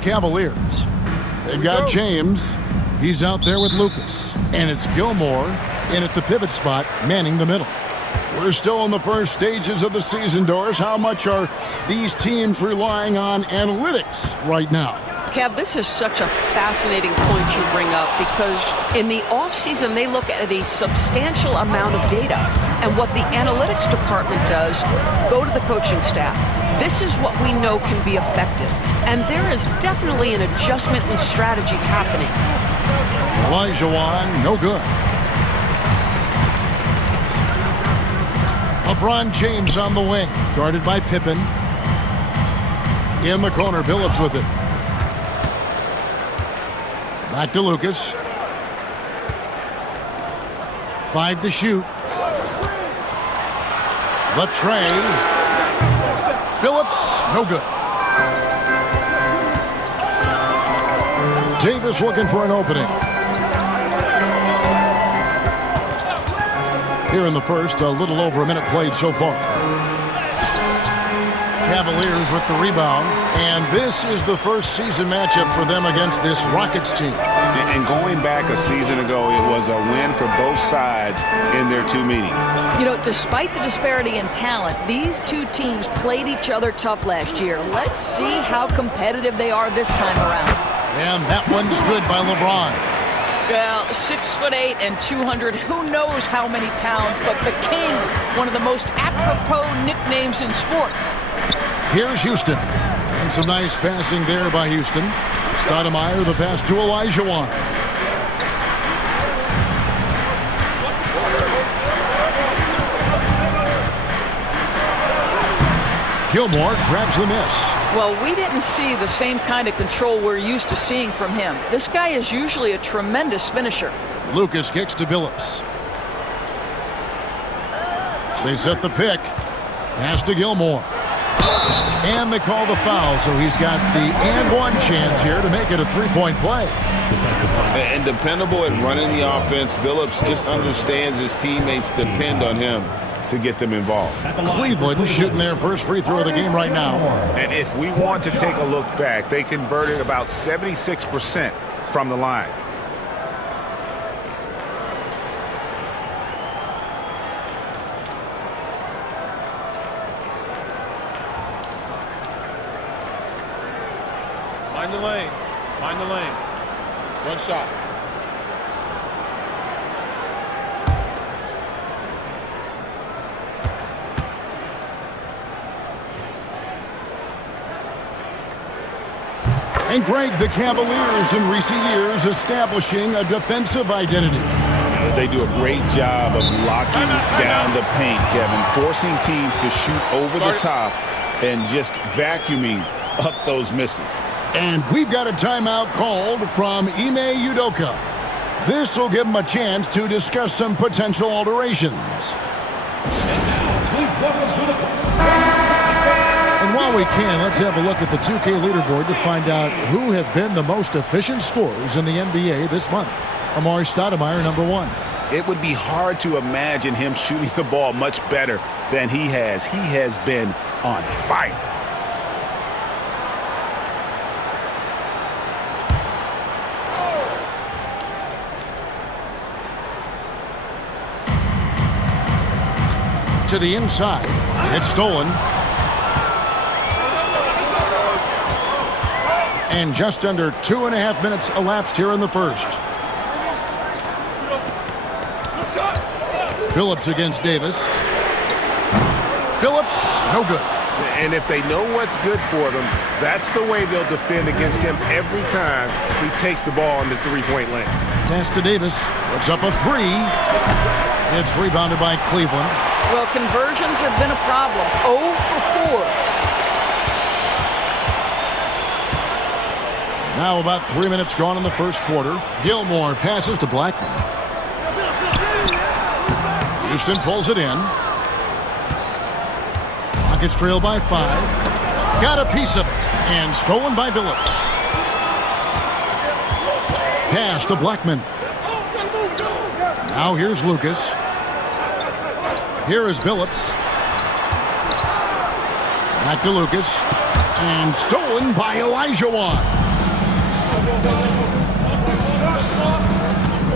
Cavaliers. They've got James. He's out there with Lucas. And it's Gilmore in at the pivot spot, manning the middle. We're still in the first stages of the season, Doris. How much are these teams relying on analytics right now? Kev, this is such a fascinating point you bring up because in the offseason, they look at a substantial amount of data. And what the analytics department does, go to the coaching staff. This is what we know can be effective. And there is definitely an adjustment in strategy happening. Olajuwon, no good. LeBron James on the wing, guarded by Pippen. In the corner, Billups with it. Back to Lucas. 5 to shoot. The tray. Billups, no good. Davis looking for an opening. Here in the first, a little over a minute played so far. Cavaliers with the rebound, and this is the first season matchup for them against this Rockets team. And going back a season ago, it was a win for both sides in their two meetings. You know, despite the disparity in talent, these two teams played each other tough last year. Let's see how competitive they are this time around. And that one's good by LeBron. Well, 6'8" and 200, who knows how many pounds, but the King, one of the most apropos nicknames in sports. Here's Houston. And some nice passing there by Houston. Stoudemire, the pass to Olajuwon. Gilmore grabs the miss. Well, we didn't see the same kind of control we're used to seeing from him. This guy is usually a tremendous finisher. Lucas kicks to Billups. They set the pick. Pass to Gilmore. And they call the foul, so he's got the and one chance here to make it a three-point play. And dependable at running the offense, Billups just understands his teammates depend on him to get them involved. Cleveland shooting their first free throw of the game right now. And if we want to take a look back, they converted about 76% from the line. Mind the lanes. Mind the lanes. One shot. And Greg, the Cavaliers in recent years establishing a defensive identity. They do a great job of locking down the paint, Kevin, forcing teams to shoot over the top and just vacuuming up those misses. And we've got a timeout called from Ime Udoka. This will give them a chance to discuss some potential alterations. And while we can, let's have a look at the 2K leaderboard to find out who have been the most efficient scorers in the NBA this month. Amari Stoudemire, number 1. It would be hard to imagine him shooting the ball much better than he has. He has been on fire. To the inside. It's stolen. And just under 2.5 minutes elapsed here in the first. Billups against Davis. Billups, no good. And if they know what's good for them, that's the way they'll defend against him every time he takes the ball in the three-point lane. Pass to Davis. Puts up a three. It's rebounded by Cleveland. Well, conversions have been a problem. 0 for 4. Now about 3 minutes gone in the first quarter. Gilmore passes to Blackman. Houston pulls it in. Rockets trail by 5. Got a piece of it. And stolen by Billups. Pass to Blackman. Now here's Lucas. Here is Billups. Back to Lucas. And stolen by Olajuwon.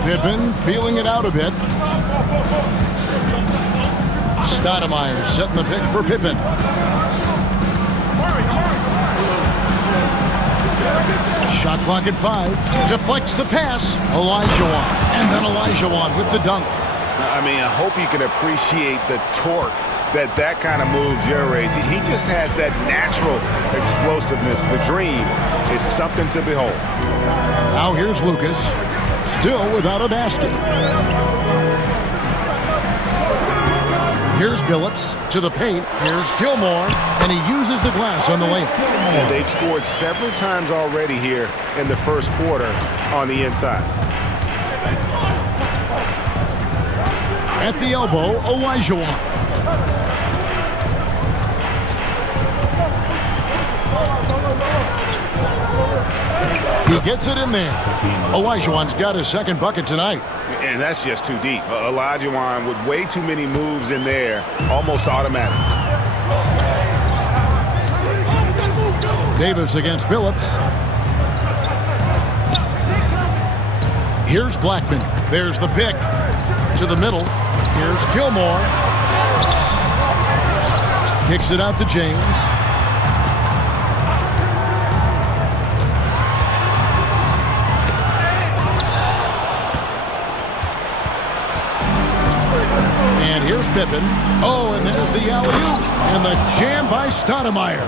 Pippen feeling it out a bit. Stoudemire setting the pick for Pippen. Shot clock at 5. Deflects the pass. Olajuwon. And then Olajuwon with the dunk. I mean, I hope you can appreciate the torque that kind of move generates. He just has that natural explosiveness. The dream is something to behold. Now here's Lucas. Still without a basket. Here's Billups to the paint. Here's Gilmore, and he uses the glass on the layup. And they've scored several times already here in the first quarter on the inside. At the elbow, Olajuwon. He gets it in there. Olajuwon's got his second bucket tonight. And that's just too deep. Olajuwon with way too many moves in there, almost automatic. Davis against Billups. Here's Blackman. There's the pick. To the middle. Here's Gilmore. Kicks it out to James. And here's Pippen. Oh, and there's the alley-oop. And the jam by Stoudemire.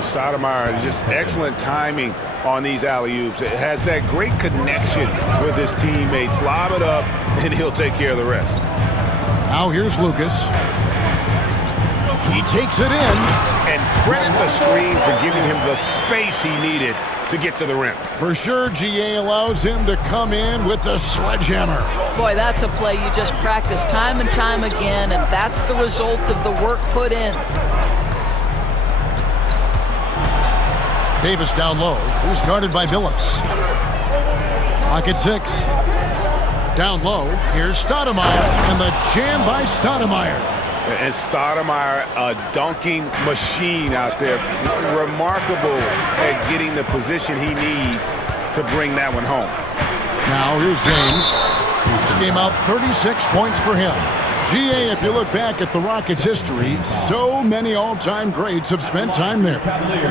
Stoudemire, just excellent timing on these alley-oops. It has that great connection with his teammates. Lob it up, and he'll take care of the rest. Now here's Lucas. He takes it in. And credit the screen for giving him the space he needed to get to the rim. For sure, GA allows him to come in with the sledgehammer. Boy, that's a play you just practice time and time again, and that's the result of the work put in. Davis down low. He's guarded by Billups. Clock at 6. Down low. Here's Stoudemire. And the jam by Stoudemire. And Stoudemire, a dunking machine out there. Remarkable at getting the position he needs to bring that one home. Now here's James. This game out 36 points for him. GA, if you look back at the Rockets' history, so many all-time greats have spent time there.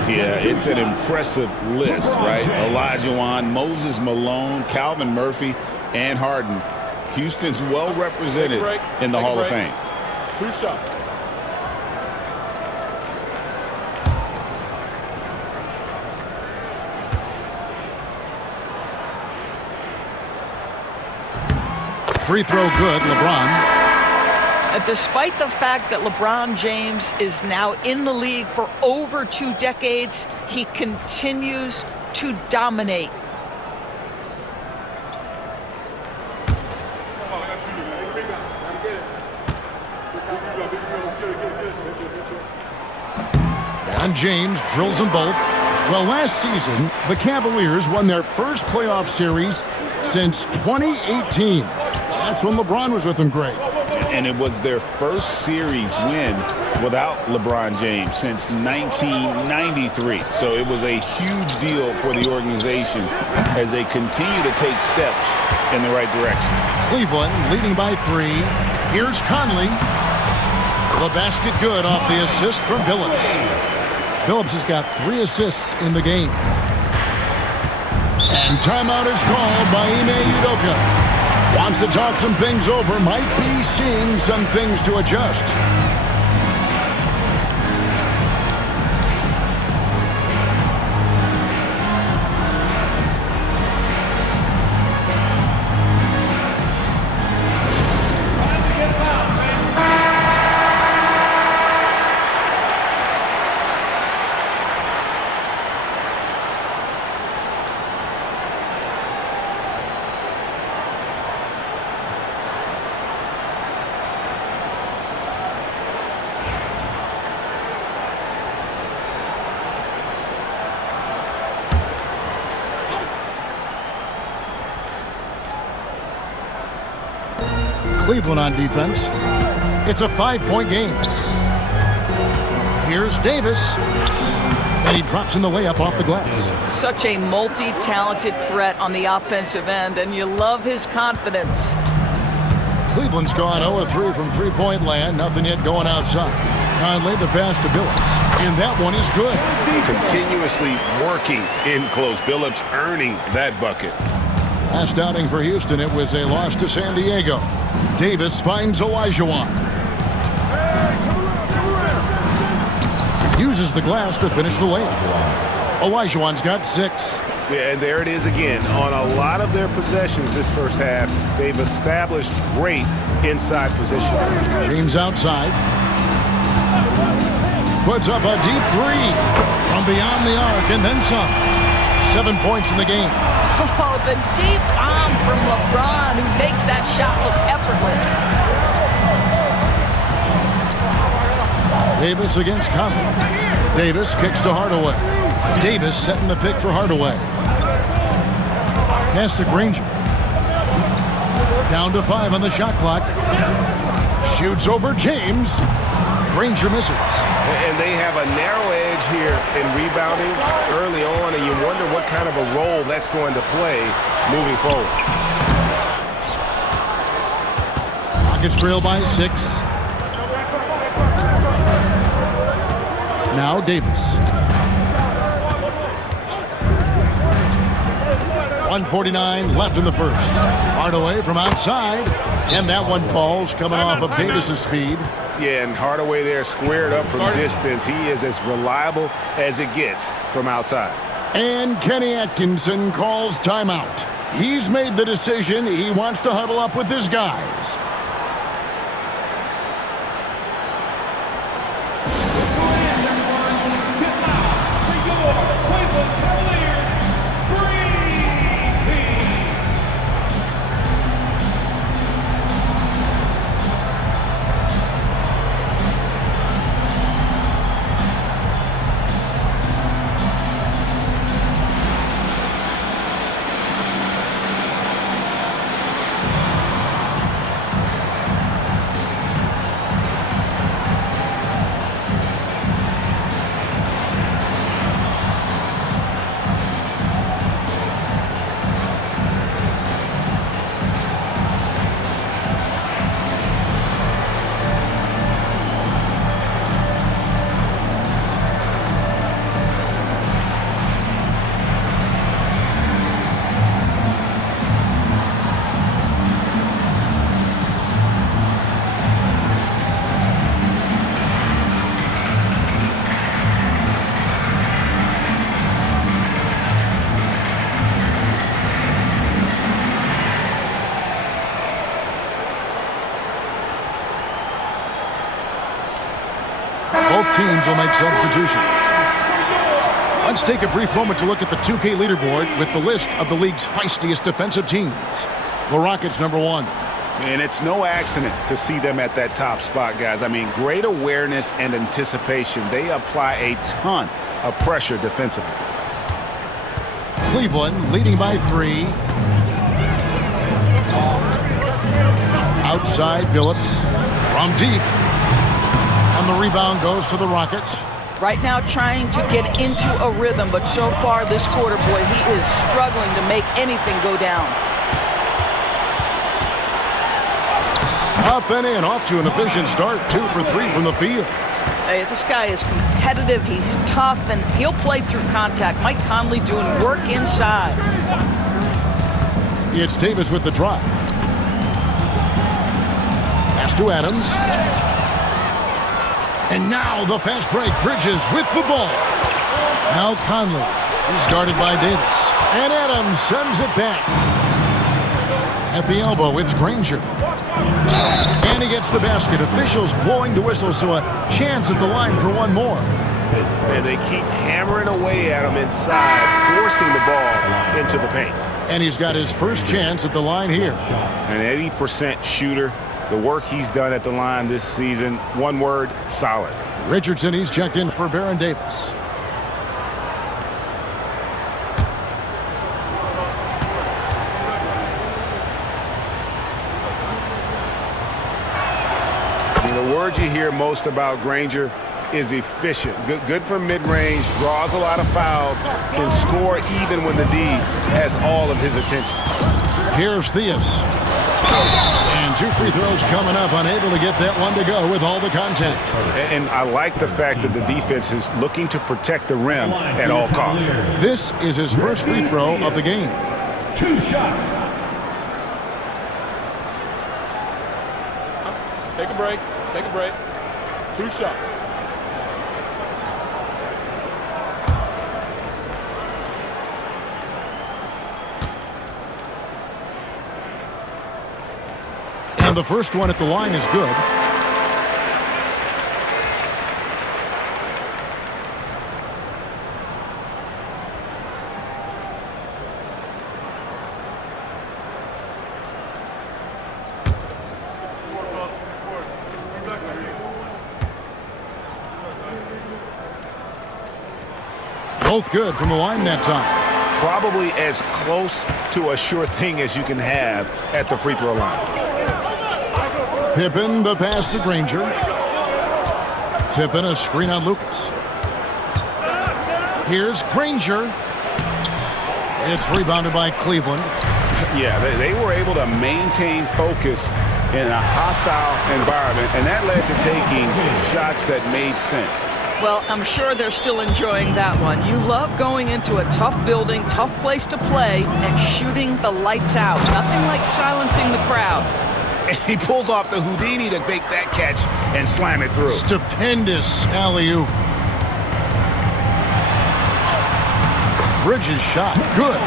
Yeah, it's an impressive list, right? Olajuwon, Moses Malone, Calvin Murphy, and Harden. Houston's well represented in the Hall of Fame. 2 shots. Free throw good, LeBron. Despite the fact that LeBron James is now in the league for over 2 decades, he continues to dominate. And James drills them both. Well, last season, the Cavaliers won their first playoff series since 2018. That's when LeBron was with them great. And it was their first series win without LeBron James since 1993. So it was a huge deal for the organization as they continue to take steps in the right direction. Cleveland leading by 3. Here's Conley. The basket good off the assist from Billups. Billups has got 3 assists in the game. And timeout is called by Ime Udoka. Wants to talk some things over, might be seeing some things to adjust. Cleveland on defense. It's a 5-point game. Here's Davis. And he drops in the layup off the glass. Such a multi-talented threat on the offensive end, and you love his confidence. Cleveland's gone 0-3 from three-point land. Nothing yet going outside. Conley the pass to Billups. And that one is good. Continuously working in close. Billups earning that bucket. Last outing for Houston, it was a loss to San Diego. Davis finds Olajuwon. Uses the glass to finish the layup. Olajuwon's got 6. Yeah, and there it is again. On a lot of their possessions this first half, they've established great inside position. James outside. Puts up a deep 3 from beyond the arc and then some. 7 points in the game. Oh, the deep bomb from LeBron, who makes that shot look effortless. Davis against Conley. Davis kicks to Hardaway. Davis setting the pick for Hardaway. Pass to Granger. Down to 5 on the shot clock. Shoots over James. Granger misses. And they have a narrow edge here in rebounding early on, and you wonder what kind of a role that's going to play moving forward. Rockets trail by 6. Now Davis. 1:49 left in the first. Hardaway from outside. And that one falls coming off of Davis's feed. Yeah, and Hardaway there squared up from distance. He is as reliable as it gets from outside. And Kenny Atkinson calls timeout. He's made the decision. He wants to huddle up with his guys. Both teams will make substitutions. Let's take a brief moment to look at the 2K leaderboard with the list of the league's feistiest defensive teams. The Rockets #1. And it's no accident to see them at that top spot, guys. I mean, great awareness and anticipation. They apply a ton of pressure defensively. Cleveland leading by 3. Outside Billups from deep. And the rebound goes to the Rockets. Right now trying to get into a rhythm, but so far this quarter, boy, he is struggling to make anything go down. Up and in, off to an efficient start. 2 for 3 from the field. Hey, this guy is competitive, he's tough, and he'll play through contact. Mike Conley doing work inside. It's Davis with the drive. Pass to Adams. And now the fast break. Bridges with the ball. Now Conley. He's guarded by Davis. And Adams sends it back. At the elbow, it's Granger. And he gets the basket. Officials blowing the whistle, so a chance at the line for one more. And they keep hammering away at him inside, forcing the ball into the paint. And he's got his first chance at the line here. An 80% shooter. The work he's done at the line this season, one word, solid. Richardson, he's checked in for Baron Davis. The word you hear most about Granger is efficient. Good from mid-range, draws a lot of fouls, can score even when the D has all of his attention. Here's Theus. And 2 free throws coming up, unable to get that one to go with all the contact. And I like the fact that the defense is looking to protect the rim at all costs. This is his first free throw of the game. 2 shots. Take a break. Take a break. 2 shots. And the first one at the line is good. Both good from the line that time. Probably as close to a sure thing as you can have at the free throw line. Pippen, the pass to Granger. Pippen, a screen on Lucas. Here's Granger. It's rebounded by Cleveland. Yeah, they were able to maintain focus in a hostile environment, and that led to taking shots that made sense. Well, I'm sure they're still enjoying that one. You love going into a tough building, tough place to play, and shooting the lights out. Nothing like silencing the crowd. And he pulls off the Houdini to make that catch and slam it through. Stupendous alley-oop. Bridges shot. Good.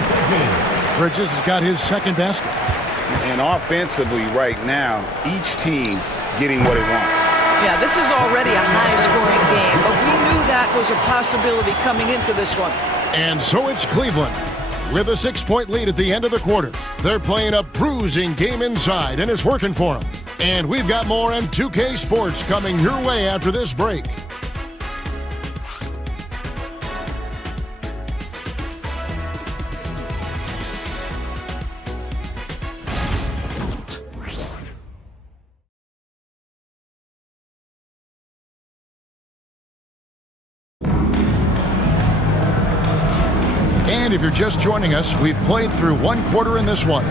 Bridges has got his second basket. And offensively right now, each team getting what it wants. Yeah, this is already a high-scoring game, but we knew that was a possibility coming into this one. And so it's Cleveland with a 6-point lead at the end of the quarter. They're playing a bruising game inside, and it's working for them. And we've got more on 2K Sports coming your way after this break. And if you're just joining us, we've played through 1 quarter in this one.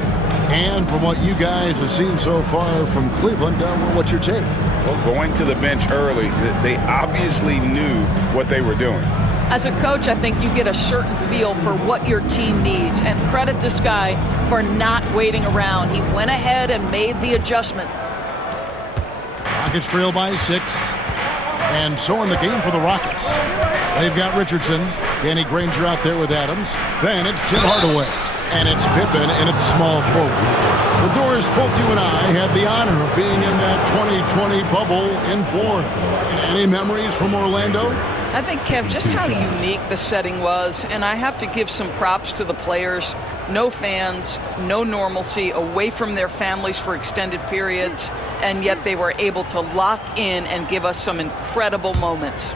And from what you guys have seen so far from Cleveland, what's your take? Well, going to the bench early, they obviously knew what they were doing. As a coach, I think you get a certain feel for what your team needs, and credit this guy for not waiting around. He went ahead and made the adjustment. Rockets trail by 6. And so in the game for the Rockets. They've got Richardson, Danny Granger out there with Adams. Then it's Tim Hardaway. And it's Pippen, and it's small forward. Well, Doris, both you and I had the honor of being in that 2020 bubble in Florida. Any memories from Orlando? I think, Kev, just how unique the setting was, and I have to give some props to the players. No fans, no normalcy, away from their families for extended periods, and yet they were able to lock in and give us some incredible moments.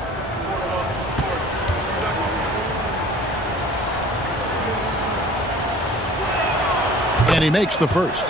And he makes the first.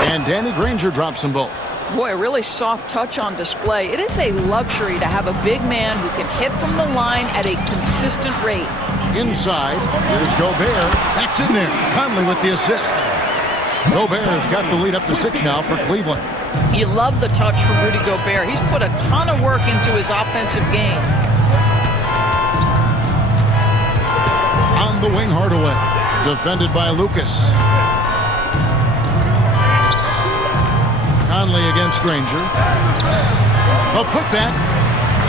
And Danny Granger drops them both. Boy, a really soft touch on display. It is a luxury to have a big man who can hit from the line at a consistent rate. Inside, here's Gobert. That's in there. Conley with the assist. Gobert has got the lead up to 6 now for Cleveland. You love the touch from Rudy Gobert. He's put a ton of work into his offensive game. On the wing, Hardaway. Defended by Lucas. Conley against Granger. A putback.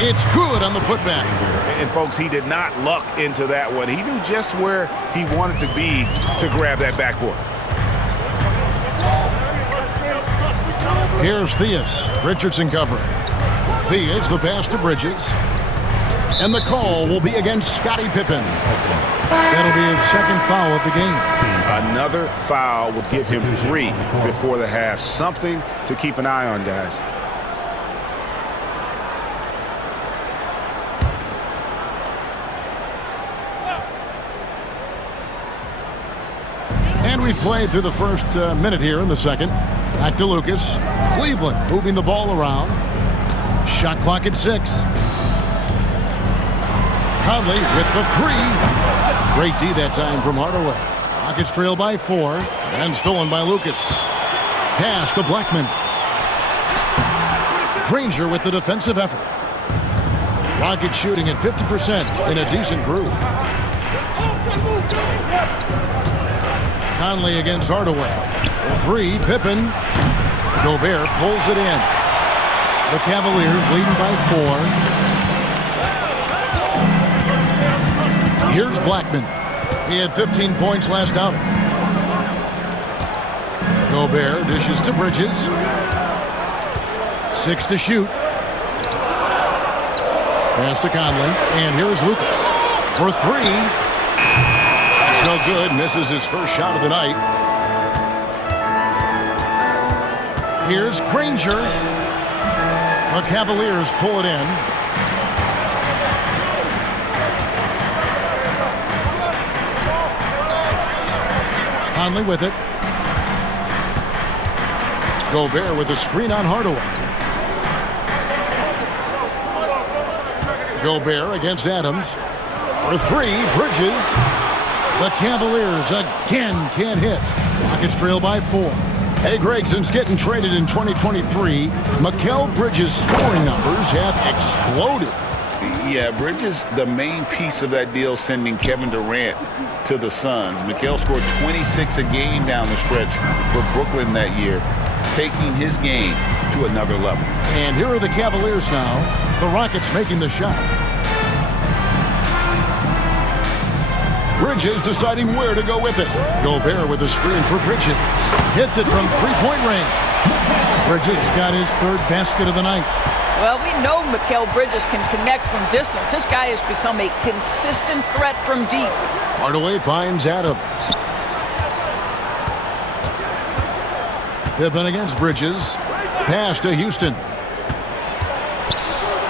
It's good on the putback. And, folks, he did not luck into that one. He knew just where he wanted to be to grab that backboard. Here's Theus. Richardson covering. Theus, the pass to Bridges. And the call will be against Scottie Pippen. That'll be his second foul of the game. Another foul would give him 3 before the half. Something to keep an eye on, guys. And we've played through the first minute here in the second. Back to Lucas. Cleveland moving the ball around. Shot clock at 6. Conley with the 3. Great D that time from Hardaway. Rockets trail by 4. And stolen by Lucas. Pass to Blackman. Granger with the defensive effort. Rockets shooting at 50% in a decent groove. Conley against Hardaway. For 3, Pippen. Gobert pulls it in. The Cavaliers leading by 4. Here's Blackman. He had 15 points last outing. Gobert dishes to Bridges. 6 to shoot. Pass to Conley. And here's Lucas. For 3. That's no good. Misses his first shot of the night. Here's Granger. The Cavaliers pull it in. Conley with it. Gobert with a screen on Hardaway. Gobert against Adams. For 3, Bridges. The Cavaliers again can't hit. Rockets trail by 4. Hey, Greg, since getting traded in 2023, Mikal Bridges' scoring numbers have exploded. Yeah, Bridges, the main piece of that deal, sending Kevin Durant to the Suns. Mikal scored 26 a game down the stretch for Brooklyn that year, taking his game to another level. And here are the Cavaliers now. The Rockets making the shot. Bridges deciding where to go with it. Gobert with a screen for Bridges. Hits it from three-point range. Bridges got his 3rd basket of the night. Well, we know Mikal Bridges can connect from distance. This guy has become a consistent threat from deep. Hardaway finds Adams. Pippen against Bridges. Pass to Houston.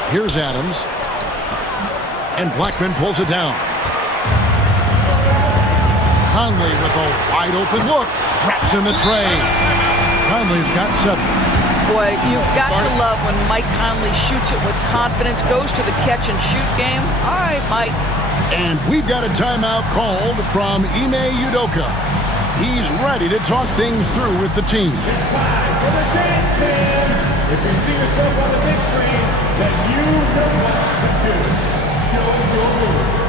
Here's Adams. And Blackman pulls it down. Conley with a wide-open look. Drops in the tray. Conley's got 7. Boy, you've got to love when Mike Conley shoots it with confidence, goes to the catch-and-shoot game. All right, Mike. And we've got a timeout called from Ime Udoka. He's ready to talk things through with the team. It's time for the dance, man. If you see yourself on the big screen, then you know what to do. Show us your move.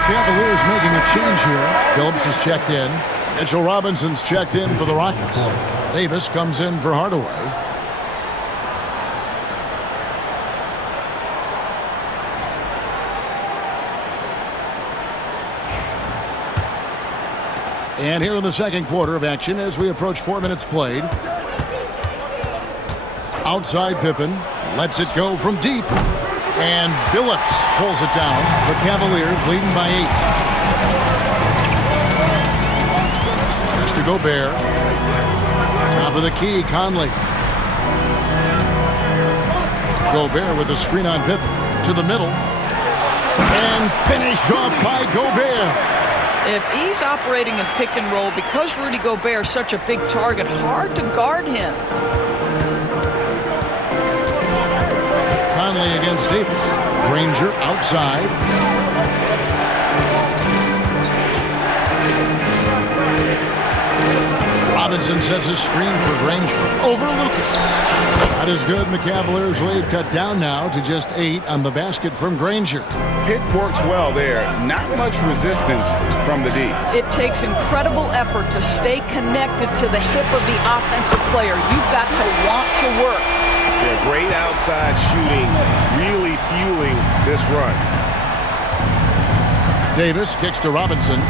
Cavaliers making a change here. Phillips is checked in. Mitchell Robinson's checked in for the Rockets. Davis comes in for Hardaway. And here in the second quarter of action as we approach 4 minutes played. Outside Pippen. Lets it go from deep. And Billups pulls it down. The Cavaliers leading by 8. Just to Gobert. Top of the key, Conley. Gobert with a screen on Pippen. To the middle. And finished off by Gobert. If he's operating in pick and roll, because Rudy Gobert is such a big target, hard to guard him. Conley against Davis. Granger outside. Robinson sets a screen for Granger. Over Lucas. That is good, and the Cavaliers lead cut down now to just 8 on the basket from Granger. Pick works well there. Not much resistance from the D. It takes incredible effort to stay connected to the hip of the offensive player. You've got to want to work. Yeah, great outside shooting, really fueling this run. Davis kicks to Robinson.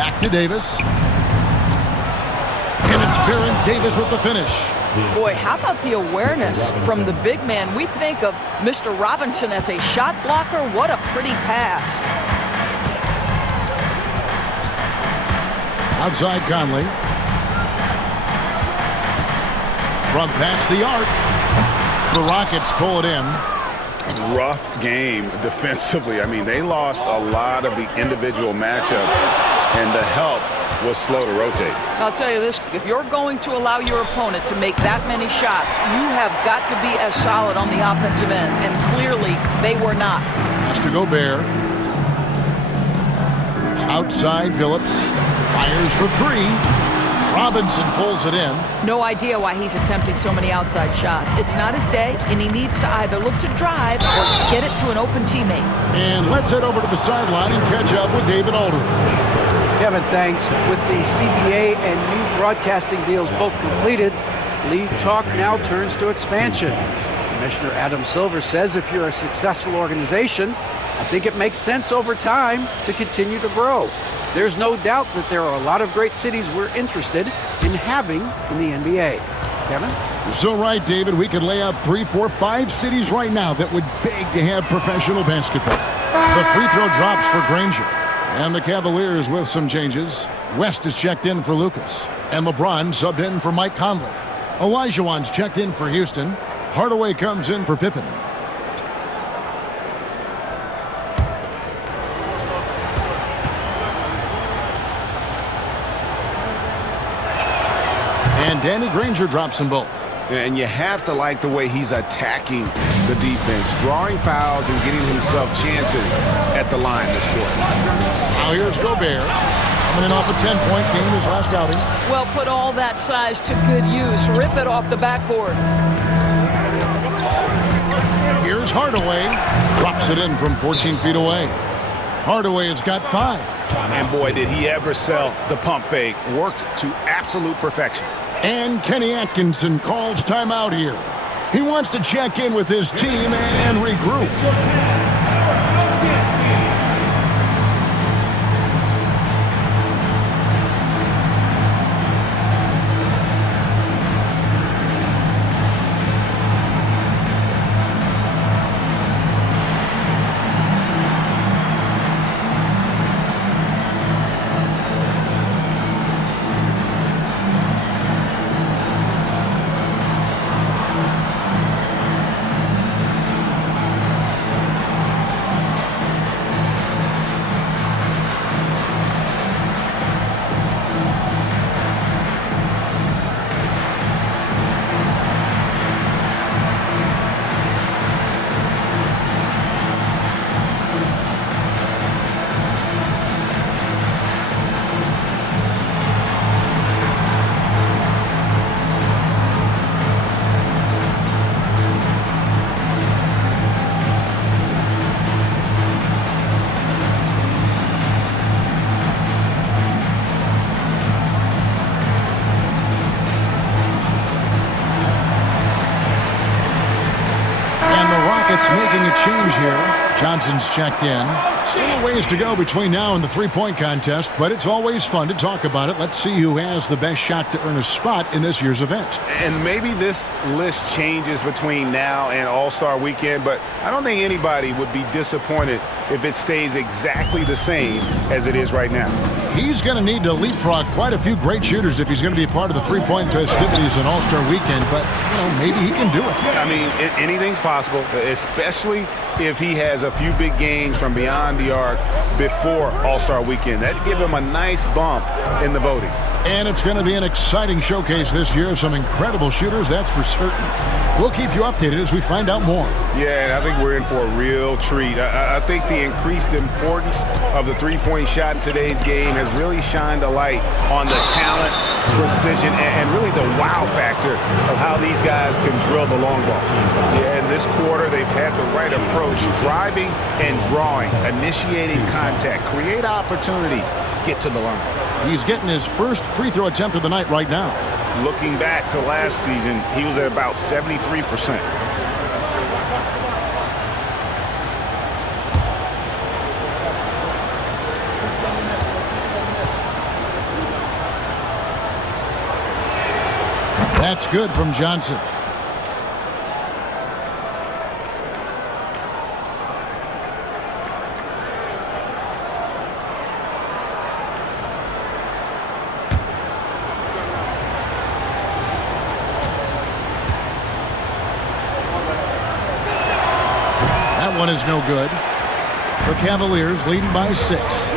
Back to Davis. And it's Baron Davis with the finish. Boy, how about the awareness from the big man? We think of Mr. Robinson as a shot blocker. What a pretty pass. Outside Conley. From past the arc. The Rockets pull it in. Rough game defensively. I mean, they lost a lot of the individual matchups, and the help was slow to rotate. I'll tell you this, if you're going to allow your opponent to make that many shots, you have got to be as solid on the offensive end, and clearly they were not. Pass to Gobert. Outside Phillips. Fires for 3. Robinson pulls it in. No idea why he's attempting so many outside shots. It's not his day, and he needs to either look to drive or get it to an open teammate. And let's head over to the sideline and catch up with David Aldridge. Kevin, thanks. With the CBA and new broadcasting deals both completed, league talk now turns to expansion. Commissioner Adam Silver says if you're a successful organization, I think it makes sense over time to continue to grow. There's no doubt that there are a lot of great cities we're interested in having in the NBA. Kevin? You're so right, David. We could lay out 3, 4, 5 cities right now that would beg to have professional basketball. The free throw drops for Granger. And the Cavaliers with some changes. West is checked in for Lucas. And LeBron subbed in for Mike Conley. Olajuwon's checked in for Houston. Hardaway comes in for Pippen. And Danny Granger drops them both. And you have to like the way he's attacking the defense, drawing fouls and getting himself chances at the line this quarter. Now here's Gobert, coming in off a 10-point game his last outing. Well, put all that size to good use. Rip it off the backboard. Here's Hardaway, drops it in from 14 feet away. Hardaway has got 5. And boy, did he ever sell the pump fake. Worked to absolute perfection. And Kenny Atkinson calls timeout here. He wants to check in with his team and regroup. Making a change here. Johnson's checked in. Still a ways to go between now and the three-point contest, but it's always fun to talk about it. Let's see who has the best shot to earn a spot in this year's event. And maybe this list changes between now and All-Star Weekend, but I don't think anybody would be disappointed if it stays exactly the same as it is right now. He's going to need to leapfrog quite a few great shooters if he's going to be a part of the three-point festivities in All-Star Weekend, but maybe he can do it. I mean, anything's possible, especially if he has a few big games from beyond the arc before All-Star Weekend. That'd give him a nice bump in the voting. And it's going to be an exciting showcase this year. Some incredible shooters, that's for certain. We'll keep you updated as we find out more. Yeah, and I think we're in for a real treat. I think the increased importance of the three-point shot in today's game has really shined a light on the talent, precision, and really the wow factor of how these guys can drill the long ball. Yeah, in this quarter, they've had the right approach, driving and drawing, initiating contact, create opportunities, get to the line. He's getting his first free throw attempt of the night right now. Looking back to last season, he was at about 73%. That's good from Johnson. That one is no good. The Cavaliers leading by 6.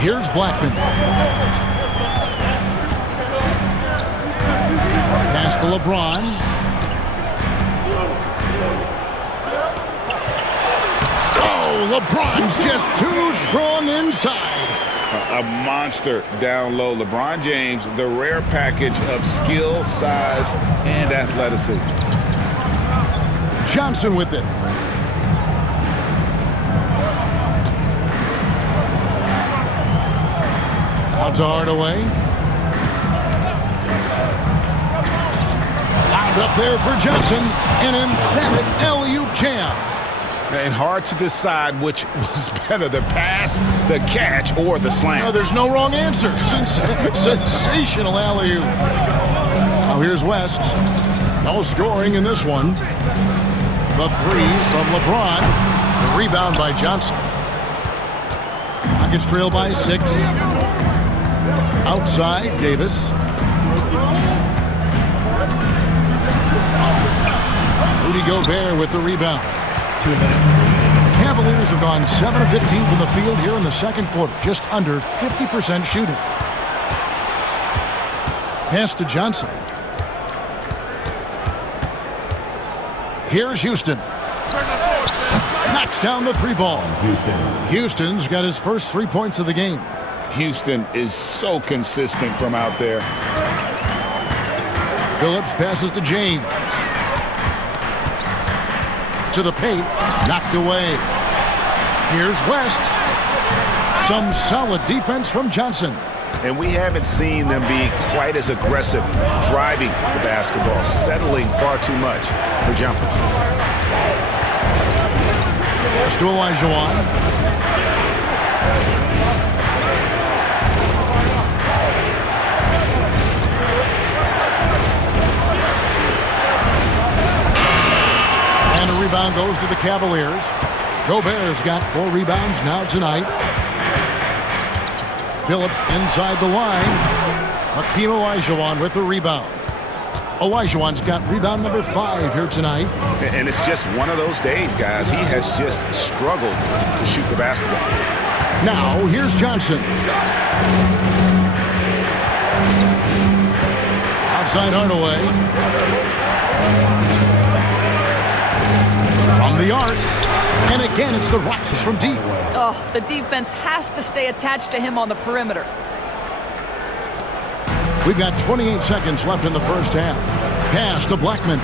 Here's Blackman. Pass to LeBron. Oh, LeBron's just too strong inside. A monster down low. LeBron James, the rare package of skill, size, and athleticism. Johnson with it. Out to Hardaway. Lined up there for Johnson. An emphatic alley-oop jam. And hard to decide which was better, the pass, the catch, or the slam. No, there's no wrong answer. Sensational alley-oop. Now here's West. No scoring in this one. The three from LeBron. The rebound by Johnson. Rockets trail by 6. Outside, Davis. Rudy Gobert with the rebound. Cavaliers have gone 7 of 15 from the field here in the second quarter. Just under 50% shooting. Pass to Johnson. Here's Houston. Knocks down the three ball. Houston's got his first 3 points of the game. Houston is so consistent from out there. Phillips passes to James. To the paint. Knocked away. Here's West. Some solid defense from Johnson. And we haven't seen them be quite as aggressive driving the basketball, settling far too much for jumpers. Pass to Olajuwon. And the rebound goes to the Cavaliers. Gobert's got 4 rebounds now tonight. Phillips inside the line. Hakeem Olajuwon with the rebound. Olajuwon's got rebound number 5 here tonight. And it's just one of those days, guys. He has just struggled to shoot the basketball. Now, here's Johnson. Outside Hardaway. From the arc. And again, it's the Rockets from deep. Oh, the defense has to stay attached to him on the perimeter. We've got 28 seconds left in the first half. Pass to Blackman.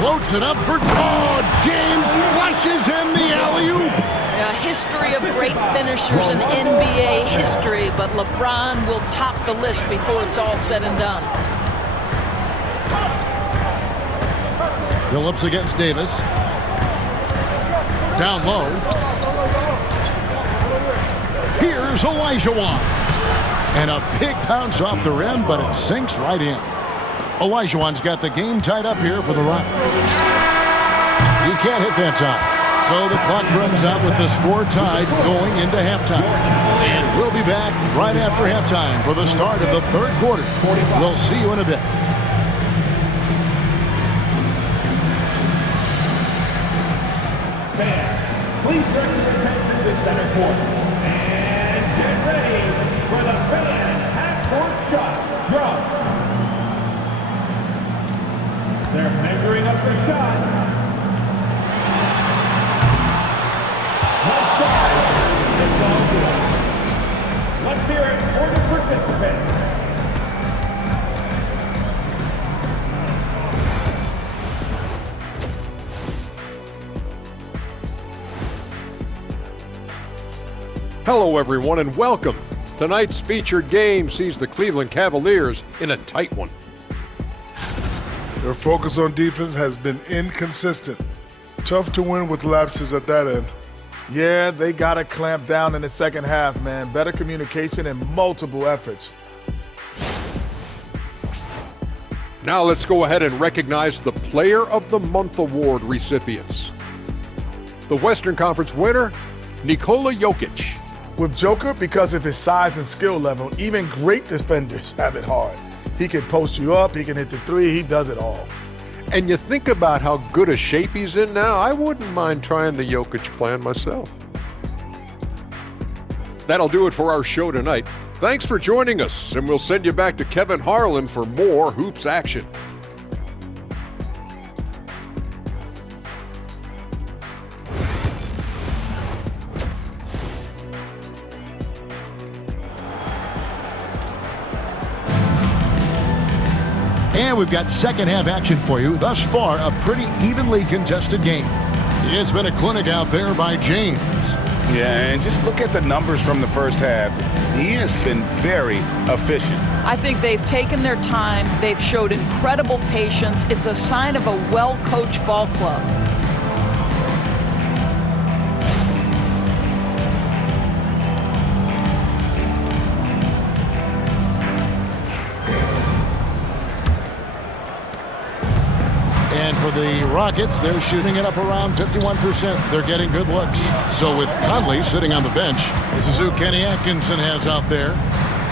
Floats it up for... Oh, James flushes in the alley-oop. A history of great finishers in NBA history, but LeBron will top the list before it's all said and done. Phillips against Davis. Down low. Here's Olajuwon. And a big pounce off the rim, but it sinks right in. Olajuwon's got the game tied up here for the Rockets. He can't hit that time. So the clock runs out with the score tied going into halftime. And we'll be back right after halftime for the start of the third quarter. We'll see you in a bit. Fans, please direct your attention to the center court. And get ready for the fan half-court shot drums. They're measuring up the shot. It's all good. Let's hear it for the participant. Hello, everyone, and welcome. Tonight's featured game sees the Cleveland Cavaliers in a tight one. Their focus on defense has been inconsistent. Tough to win with lapses at that end. Yeah, they got to clamp down in the second half, man. Better communication and multiple efforts. Now let's go ahead and recognize the Player of the Month award recipients. The Western Conference winner, Nikola Jokic. With Joker, because of his size and skill level, even great defenders have it hard. He can post you up, he can hit the three, he does it all. And you think about how good a shape he's in now, I wouldn't mind trying the Jokic plan myself. That'll do it for our show tonight. Thanks for joining us, and we'll send you back to Kevin Harlan for more hoops action. And we've got second half action for you. Thus far, a pretty evenly contested game. It's been a clinic out there by James. Yeah, and just look at the numbers from the first half. He has been very efficient. I think they've taken their time. They've showed incredible patience. It's a sign of a well-coached ball club. And for the Rockets, they're shooting it up around 51%. They're getting good looks. So with Conley sitting on the bench, this is who Kenny Atkinson has out there.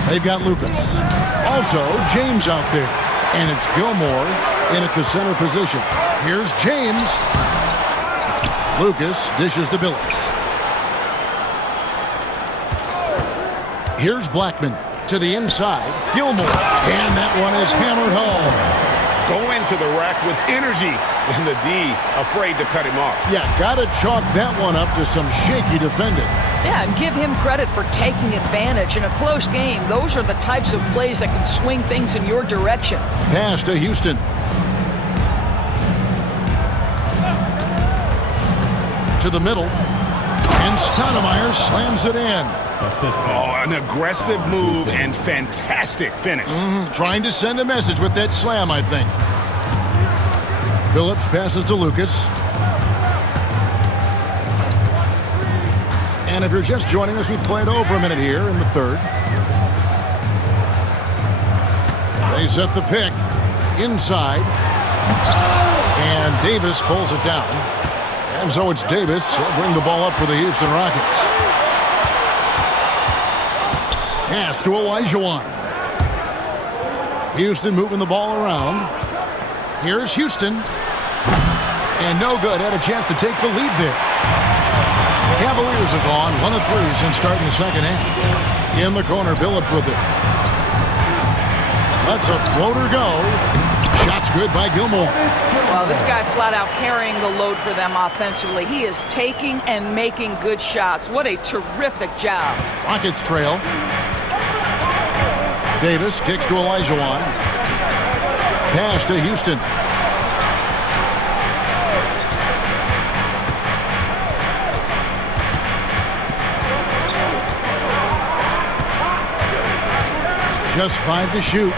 They've got Lucas. Also, James out there. And it's Gilmore in at the center position. Here's James. Lucas dishes to Billups. Here's Blackman to the inside. Gilmore. And that one is hammered home. Go into the rack with energy, and the D afraid to cut him off. Yeah, gotta chalk that one up to some shaky defending. Yeah, and give him credit for taking advantage. In a close game, those are the types of plays that can swing things in your direction. Pass to Houston. To the middle. And Stoudemire slams it in. Oh, an aggressive move and fantastic finish. Trying to send a message with that slam, I think. Billups passes to Lucas. And if you're just joining us, we played over a minute here in the third. They set the pick inside. And Davis pulls it down. And so it's Davis. He'll bring the ball up for the Houston Rockets. Pass to Olajuwon. Houston moving the ball around. Here's Houston. And no good. Had a chance to take the lead there. Cavaliers have gone 1 of 3 since starting the second half. In the corner, Billups with it. Lets a floater go. Shots good by Gilmore. Well, this guy flat out carrying the load for them offensively. He is taking and making good shots. What a terrific job. Rockets trail. Davis kicks to Olajuwon. Pass to Houston. Just 5 to shoot.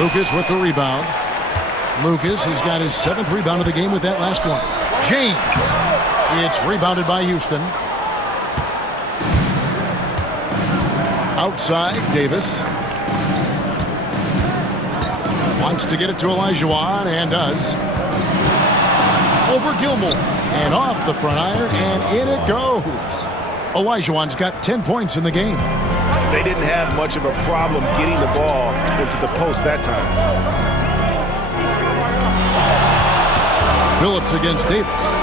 Lucas with the rebound. Lucas has got his 7th rebound of the game with that last one. James. It's rebounded by Houston. Outside, Davis. Wants to get it to Olajuwon, and does. Over Gilmore. And off the front iron, and in it goes. Olajuwon's got 10 points in the game. They didn't have much of a problem getting the ball into the post that time. Phillips against Davis.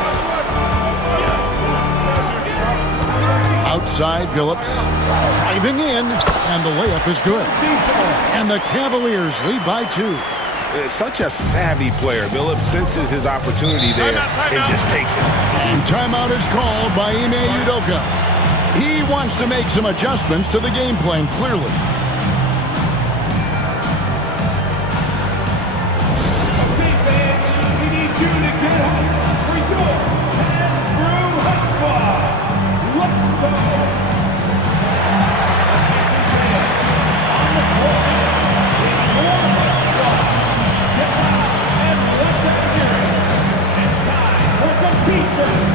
Outside, Phillips driving in, and the layup is good. And the Cavaliers lead by 2. Such a savvy player. Phillips senses his opportunity there and just takes it. And timeout is called by Ime Udoka. He wants to make some adjustments to the game plan, clearly. We need you to get up for your and through hot squad. Let's go. On the court, it's your hot squad. Get up and let them hear it. It's time for some t-shirts.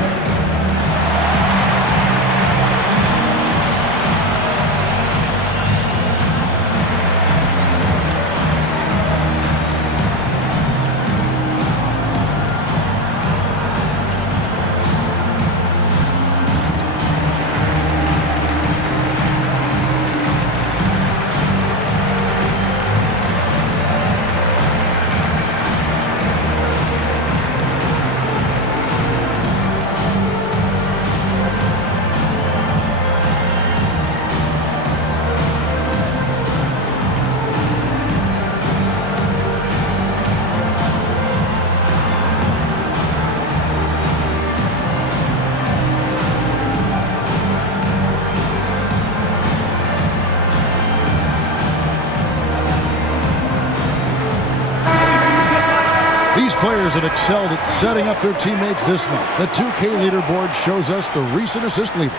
These players have excelled at setting up their teammates this month. The 2K leaderboard shows us the recent assist leaders.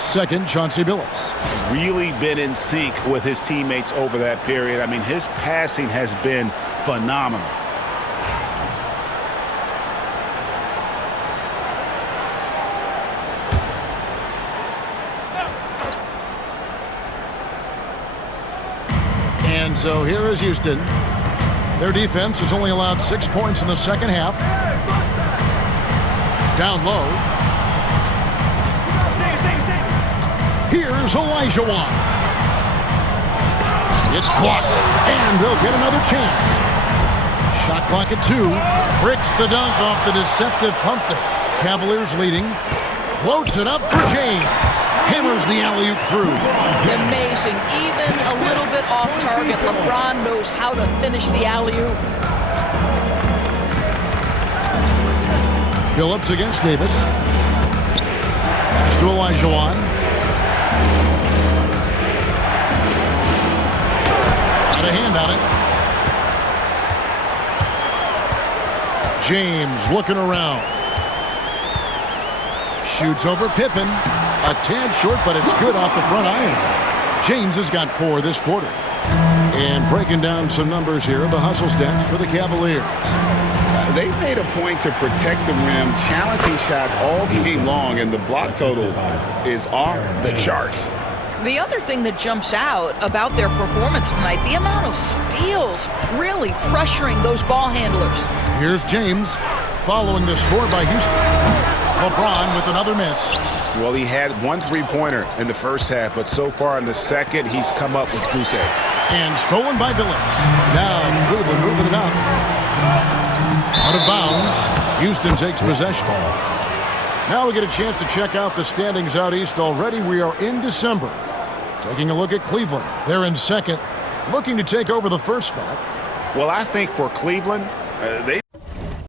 Second, Chauncey Billups. Really been in sync with his teammates over that period. I mean, his passing has been phenomenal. And so here is Houston. Their defense has only allowed 6 points in the second half. Down low. Here's Olajuwon. It's blocked, and they'll get another chance. Shot clock at 2. Bricks the dunk off the deceptive pump fake. Cavaliers leading. Floats it up for James. Hammers the alley-oop through. Amazing. Even a little bit off target, LeBron knows how to finish the alley-oop. Phillips against Davis. Pass to Olajuwon. Got a hand on it. James looking around. Shoots over Pippen. A tad short, but it's good off the front iron. James has got 4 this quarter. And breaking down some numbers here, the hustle stats for the Cavaliers. They made a point to protect the rim, challenging shots all game long, and the block total is off the charts. The other thing that jumps out about their performance tonight, the amount of steals really pressuring those ball handlers. Here's James following the score by Houston. LeBron with another miss. Well, he had 1 3-pointer in the first half, but so far in the second, he's come up with goose eggs. And stolen by Billups. Now Cleveland moving it up. Out of bounds. Houston takes possession. Now we get a chance to check out the standings out east already. We are in December. Taking a look at Cleveland. They're in second, looking to take over the first spot. Well, I think for Cleveland, they